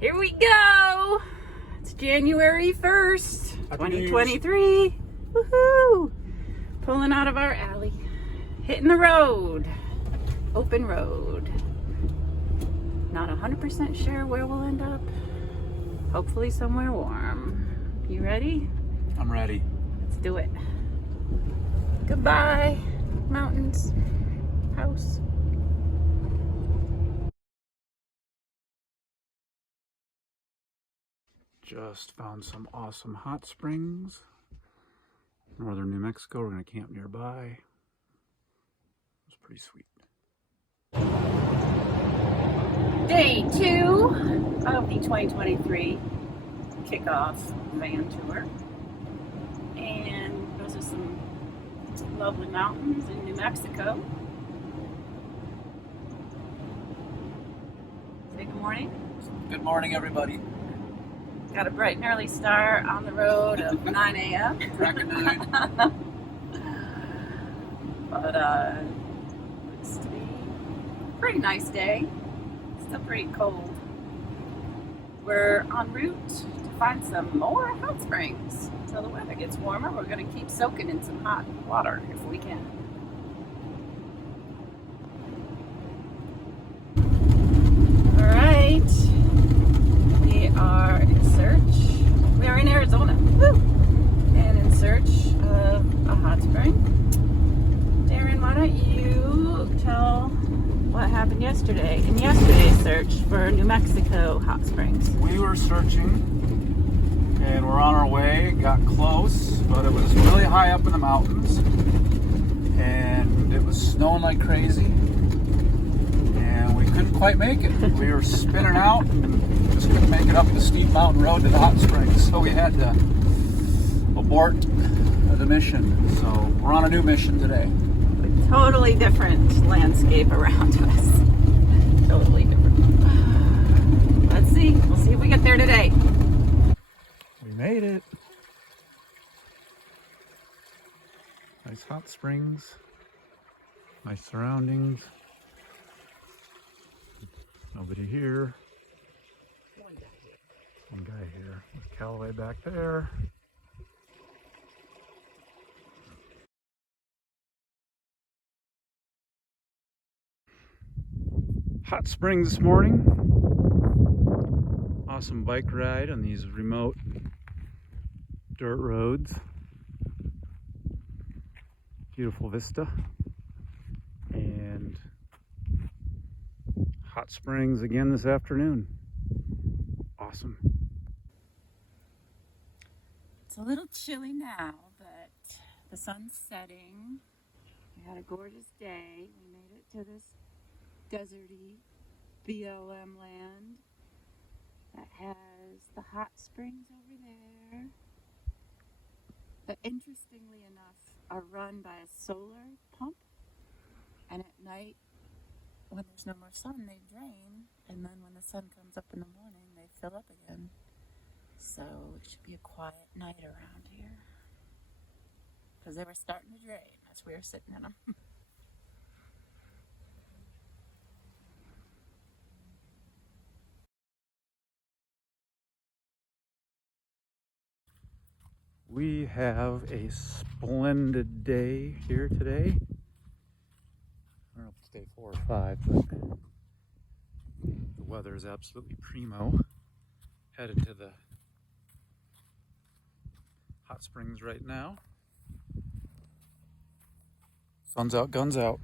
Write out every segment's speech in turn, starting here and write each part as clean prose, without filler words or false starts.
Here we go. It's January 1st, 2023. Woohoo! Pulling out of our alley. Hitting the road. Open road. Not 100% sure where we'll end up. Hopefully somewhere warm. You ready? I'm ready. Let's do it. Goodbye, mountains, house. Just found some awesome hot springs. Northern New Mexico. We're going to camp nearby. It's pretty sweet. Day 2 of the 2023 kickoff van tour. And those are some lovely mountains in New Mexico. Say good morning. Good morning, everybody. Got a bright and early start on the road of 9 a.m. Crack at 9. But looks to be a pretty nice day. Still pretty cold. We're en route to find some more hot springs. Until the weather gets warmer, we're going to keep soaking in some hot water if we can. All right. We are in search. We are in Arizona. Woo! And in search of a hot spring. Darren, why don't you tell what happened yesterday in yesterday's search for New Mexico hot springs? We were searching and we're on our way. Got close, but it was really high up in the mountains and it was snowing like crazy and we couldn't quite make it. We were spinning out and just couldn't make it up the steep mountain road to the hot springs, so we had to abort the mission. So we're on a new mission today. Totally different landscape around us. Totally different. Let's see. We'll see if we get there today. We made it. Nice hot springs. Nice surroundings. Nobody here. One guy here. With Callaway back there. Hot springs this morning. Awesome bike ride on these remote dirt roads. Beautiful vista. And hot springs again this afternoon. Awesome. It's a little chilly now, but the sun's setting. We had a gorgeous day. We made it to this deserty BLM land that has the hot springs over there, but interestingly enough are run by a solar pump, and at night when there's no more sun they drain, and then when the sun comes up in the morning they fill up again. So it should be a quiet night around here because they were starting to drain as we were sitting in them. We have a splendid day here today. I don't know if it's day 4 or 5, but the weather is absolutely primo. Headed to the hot springs right now. Sun's out, guns out.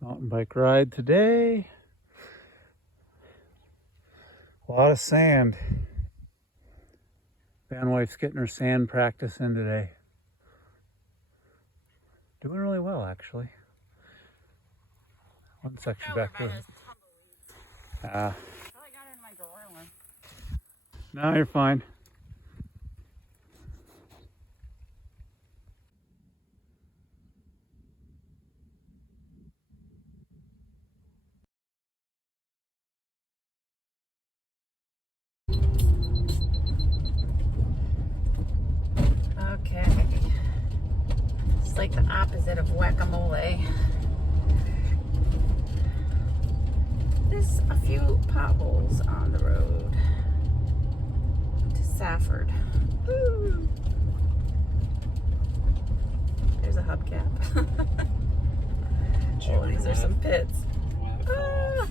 Mountain bike ride today. A lot of sand. Van wife's getting her sand practice in today. Doing really well, actually. One section back there. I got it in my drawer one. No, you're fine. like the opposite of whack-a-mole. potholes on the road to Safford. Woo. There's a hubcap. Oh, these are some pits. Ah.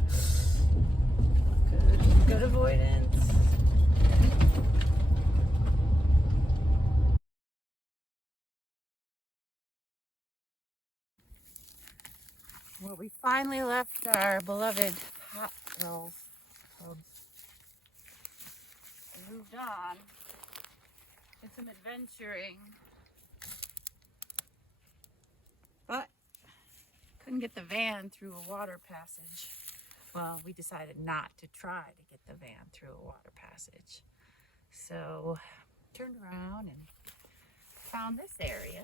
Good avoidance. Well, we finally left our beloved Potwell pub and moved on. Did some adventuring, but couldn't get the van through a water passage. Well, we decided not to try to get the van through a water passage. So turned around and found this area.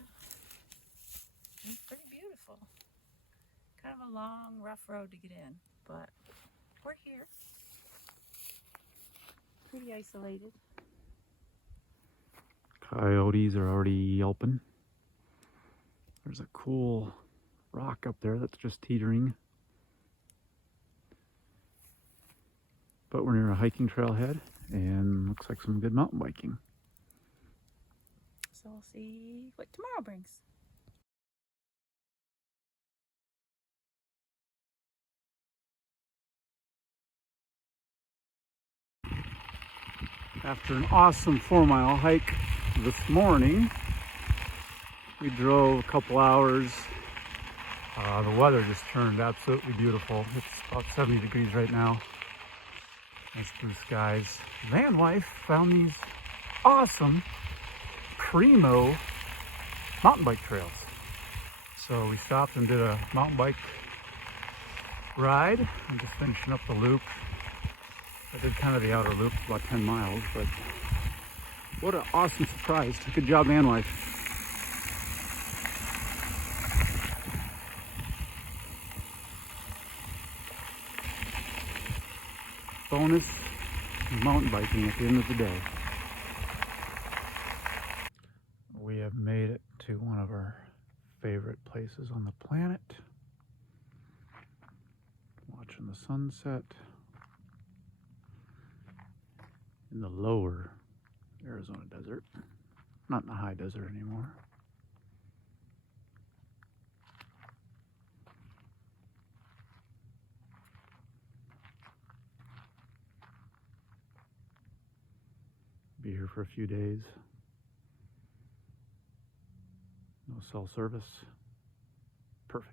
It's pretty beautiful. Kind of a long, rough road to get in, but we're here. Pretty isolated. Coyotes are already yelping. There's a cool rock up there that's just teetering. But we're near a hiking trailhead and looks like some good mountain biking. So we'll see what tomorrow brings. After an awesome 4-mile hike this morning, we drove a couple hours. The weather just turned absolutely beautiful. It's about 70 degrees right now. Nice blue skies. Van life found these awesome primo mountain bike trails. So we stopped and did a mountain bike ride. I'm just finishing up the loop. I did kind of the outer loop, about 10 miles, but what an awesome surprise. Good job, van life. Bonus mountain biking at the end of the day. We have made it to one of our favorite places on the planet. Watching the sunset in the lower Arizona desert. Not in the high desert anymore. Be here for a few days. No cell service. Perfect.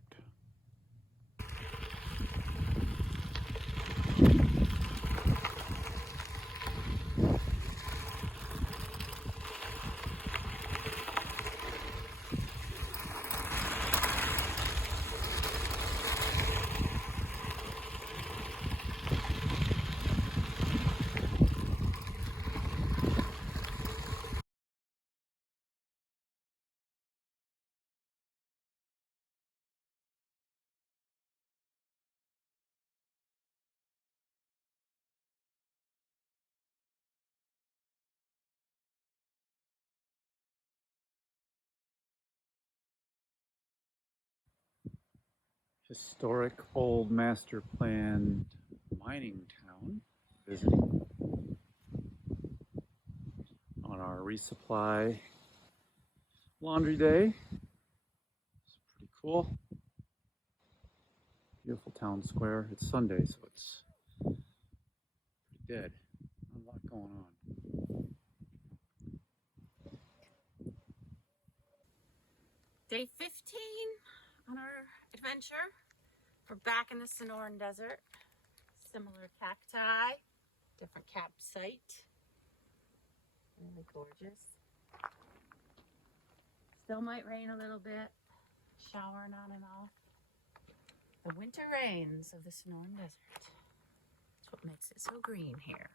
Historic old master plan mining town. Visiting on our resupply laundry day. It's pretty cool. Beautiful town square. It's Sunday, so it's pretty dead. Not a lot going on. Day 15 on our adventure. We're back in the Sonoran Desert. Similar cacti, different campsite. Really gorgeous. Still might rain a little bit. Showering on and off. The winter rains of the Sonoran Desert. That's what makes it so green here.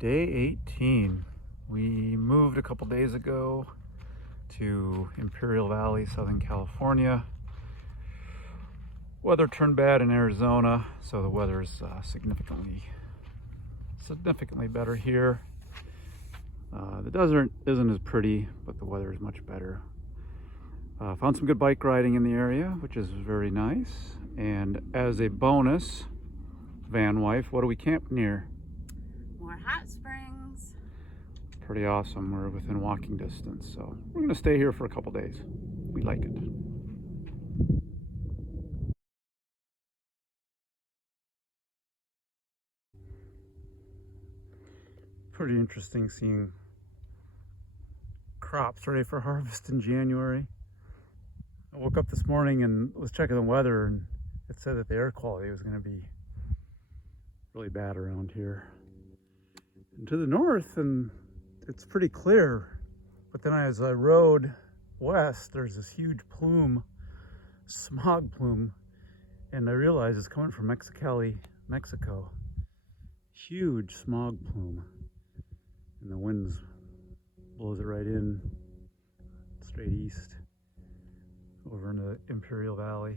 Day 18. We moved a couple days ago to Imperial Valley, Southern California. Weather turned bad in Arizona, so the weather is significantly better here. The desert isn't as pretty, but the weather is much better. Found some good bike riding in the area, which is very nice. And as a bonus, van wife, what do we camp near? More hot springs. Pretty awesome. We're within walking distance, so we're gonna stay here for a couple days. We like it. Pretty interesting seeing crops ready for harvest in January. I woke up this morning and was checking the weather, and it said that the air quality was going to be really bad around here. And to the north, and it's pretty clear, but then as I rode west, there's this huge plume, smog plume, and I realized it's coming from Mexicali, Mexico. Huge smog plume, and the winds blows it right in straight east over into the Imperial Valley.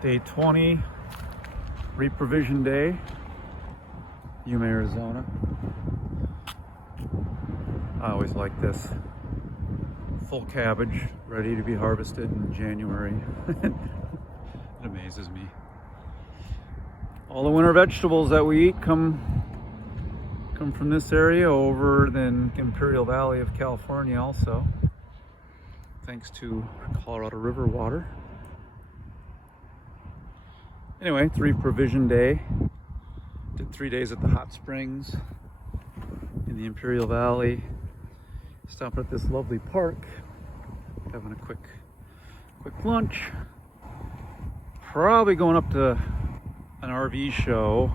Day 20, reprovision day, Yuma, Arizona. I always like this. Full cabbage, ready to be harvested in January. It amazes me. All the winter vegetables that we eat come from this area over the Imperial Valley of California also, thanks to Colorado River water. Anyway, it's reprovision day. Did 3 days at the hot springs in the Imperial Valley. Stopped at this lovely park, having a quick lunch. Probably going up to an RV show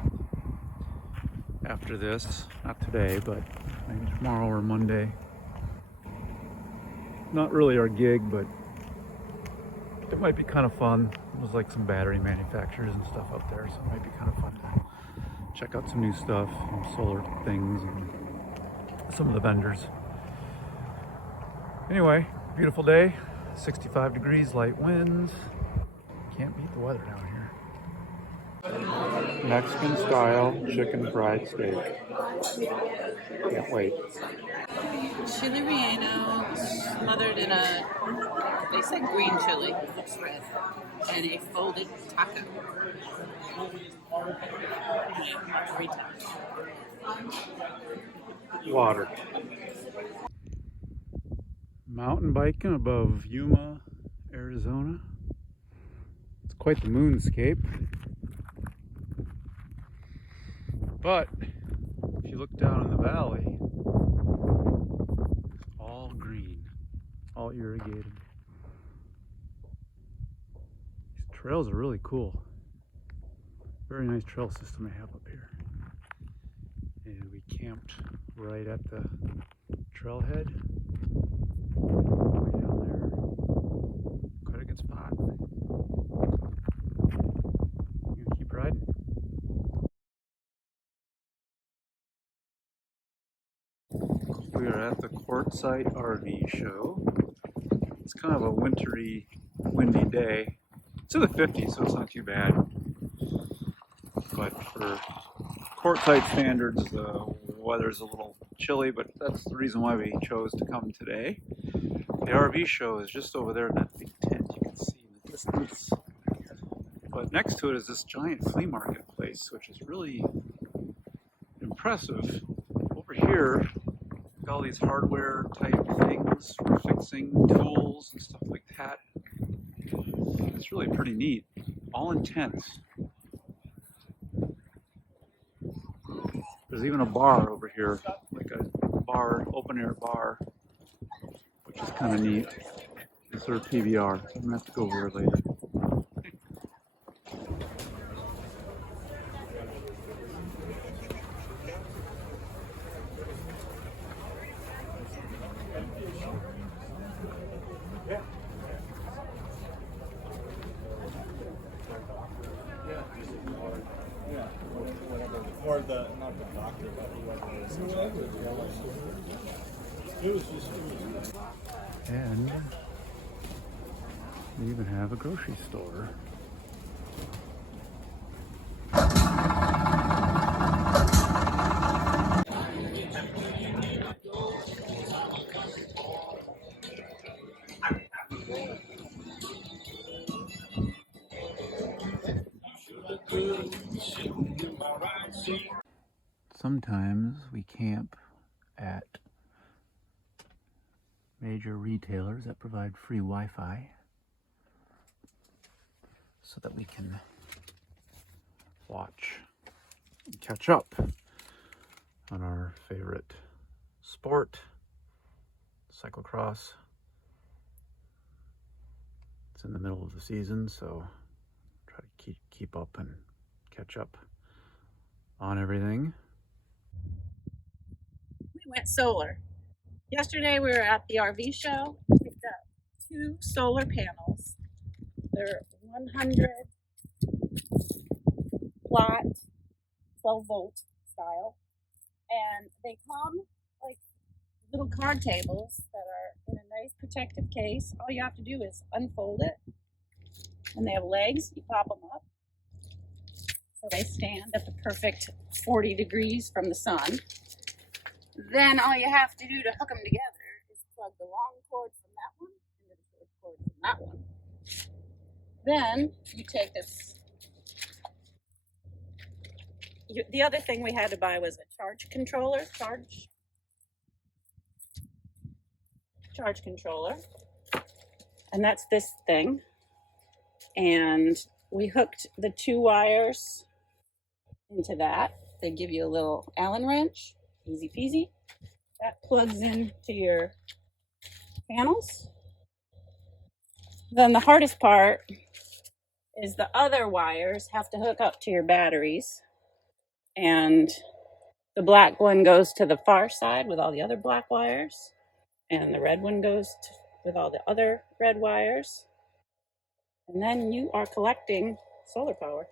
after this. Not today, but maybe tomorrow or Monday. Not really our gig, but it might be kind of fun. There's like some battery manufacturers and stuff up there, so it might be kind of fun to check out some new stuff, some solar things, and some of the vendors. Anyway, beautiful day, 65 degrees, light winds. Can't beat the weather down here. Mexican style chicken fried steak. Can't wait. Chili relleno, smothered in they said green chili, looks red, and a folded taco. Margarita. Water. Mountain biking above Yuma, Arizona. It's quite the moonscape. But if you look down in the valley, it's all green, all irrigated. These trails are really cool. Very nice trail system they have up here. And we camped right at the trailhead. Way down there. Quite a good spot. You gonna keep riding? We are at the Quartzsite RV show. It's kind of a wintry, windy day. It's in the 50s, so it's not too bad. But for Quartzsite standards, the weather's a little chilly, but that's the reason why we chose to come today. The RV show is just over there in that big tent you can see in the distance. But next to it is this giant flea market place, which is really impressive. Over here, we've got all these hardware type things for fixing tools and stuff like that. It's really pretty neat. All in tents. There's even a bar over here, like a bar, open air bar, which is kind of neat. It's sort of PBR. I'm gonna have to go over it later. Or the, not the doctor, but whoever. It was just. And we even have a grocery store. Sometimes we camp at major retailers that provide free Wi-Fi so that we can watch and catch up on our favorite sport, cyclocross. It's in the middle of the season, so try to keep up and catch up on everything. We went solar. Yesterday we were at the RV show, picked up 2 solar panels. They're 100 watt, 12 volt style, and they come like little card tables that are in a nice protective case. All you have to do is unfold it, and they have legs. You pop them up so they stand at the perfect 40 degrees from the sun. Then all you have to do to hook them together is plug the long cord from that one into the short cord from that one. Then you take this. The other thing we had to buy was a charge controller. Charge controller. And that's this thing. And we hooked the 2 wires into that. They give you a little Allen wrench. Easy peasy. That plugs into your panels. Then the hardest part is the other wires have to hook up to your batteries. And the black one goes to the far side with all the other black wires. And the red one goes with all the other red wires. And then you are collecting solar power.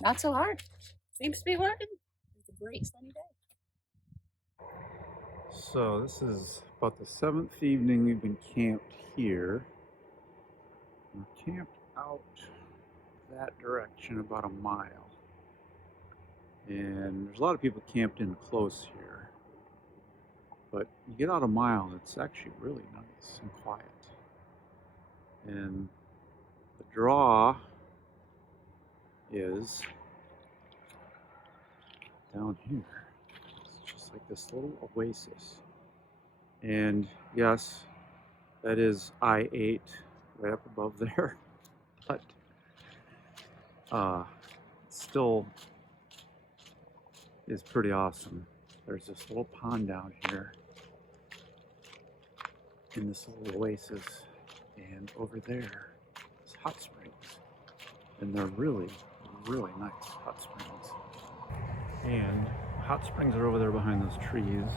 Not so hard. Seems to be working. It's a great sunny day. So this is about the 7th evening we've been camped here. We're camped out that direction about a mile. And there's a lot of people camped in close here. But you get out a mile, it's actually really nice and quiet. And the draw is down here. It's just like this little oasis. And yes, that is I-8 right up above there, but it still is pretty awesome. There's this little pond down here in this little oasis, and over there is hot springs, and they're really, really nice hot springs. And hot springs are over there behind those trees,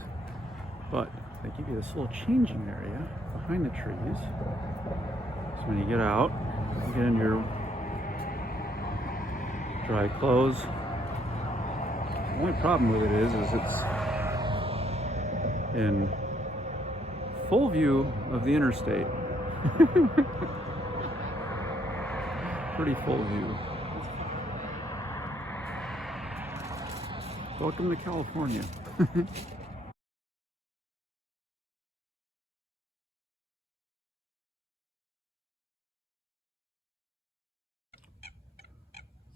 but they give you this little changing area behind the trees. So when you get out, you get in your dry clothes. The only problem with it is it's in full view of the interstate. Pretty full view. Welcome to California.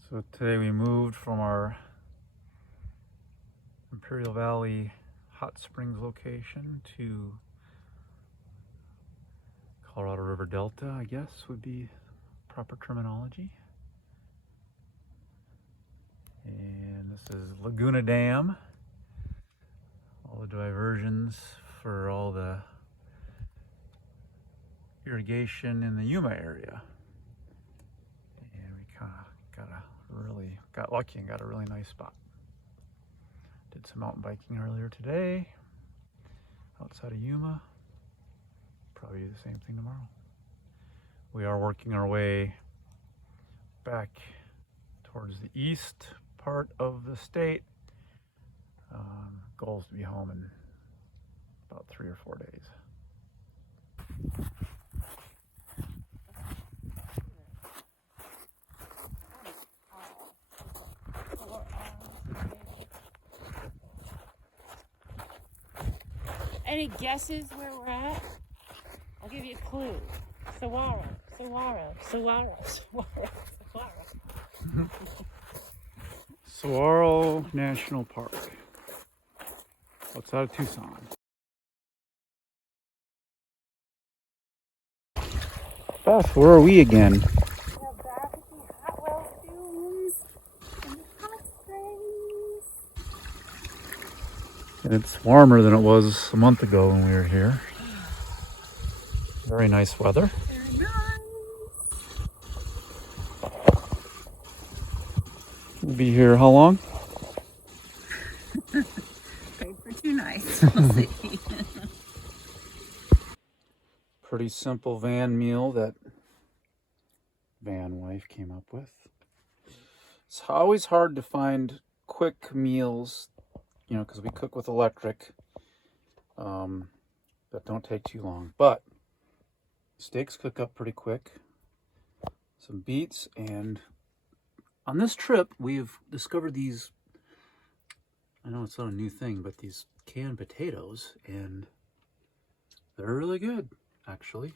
So today we moved from our Imperial Valley Hot Springs location to Colorado River Delta, I guess would be proper terminology. And this is Laguna Dam. All the diversions for all the irrigation in the Yuma area. And we kind of got lucky and got a really nice spot. Did some mountain biking earlier today outside of Yuma. Probably do the same thing tomorrow. We are working our way back towards the east part of the state. Goal is to be home in about 3 or 4 days. Any guesses where we're at? I'll give you a clue. Saguaro, Saguaro, Saguaro, Saguaro, Saguaro. Saguaro National Park. Outside of Tucson. Beth, where are we again? We're back at the Hot Well Dunes and the hot springs. And it's warmer than it was a month ago when we were here. Very nice weather. Very nice. We'll be here how long? Paid for 2 nights. We'll see. Pretty simple van meal that van wife came up with. It's always hard to find quick meals, you know, because we cook with electric, that don't take too long. But steaks cook up pretty quick. Some beets, and on this trip we've discovered these, I know it's not a new thing, but these canned potatoes, and they're really good, actually.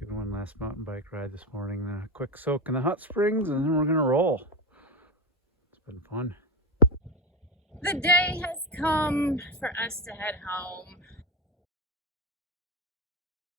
Doing one last mountain bike ride this morning, a quick soak in the hot springs, and then we're gonna roll. It's been fun. The day has come for us to head home.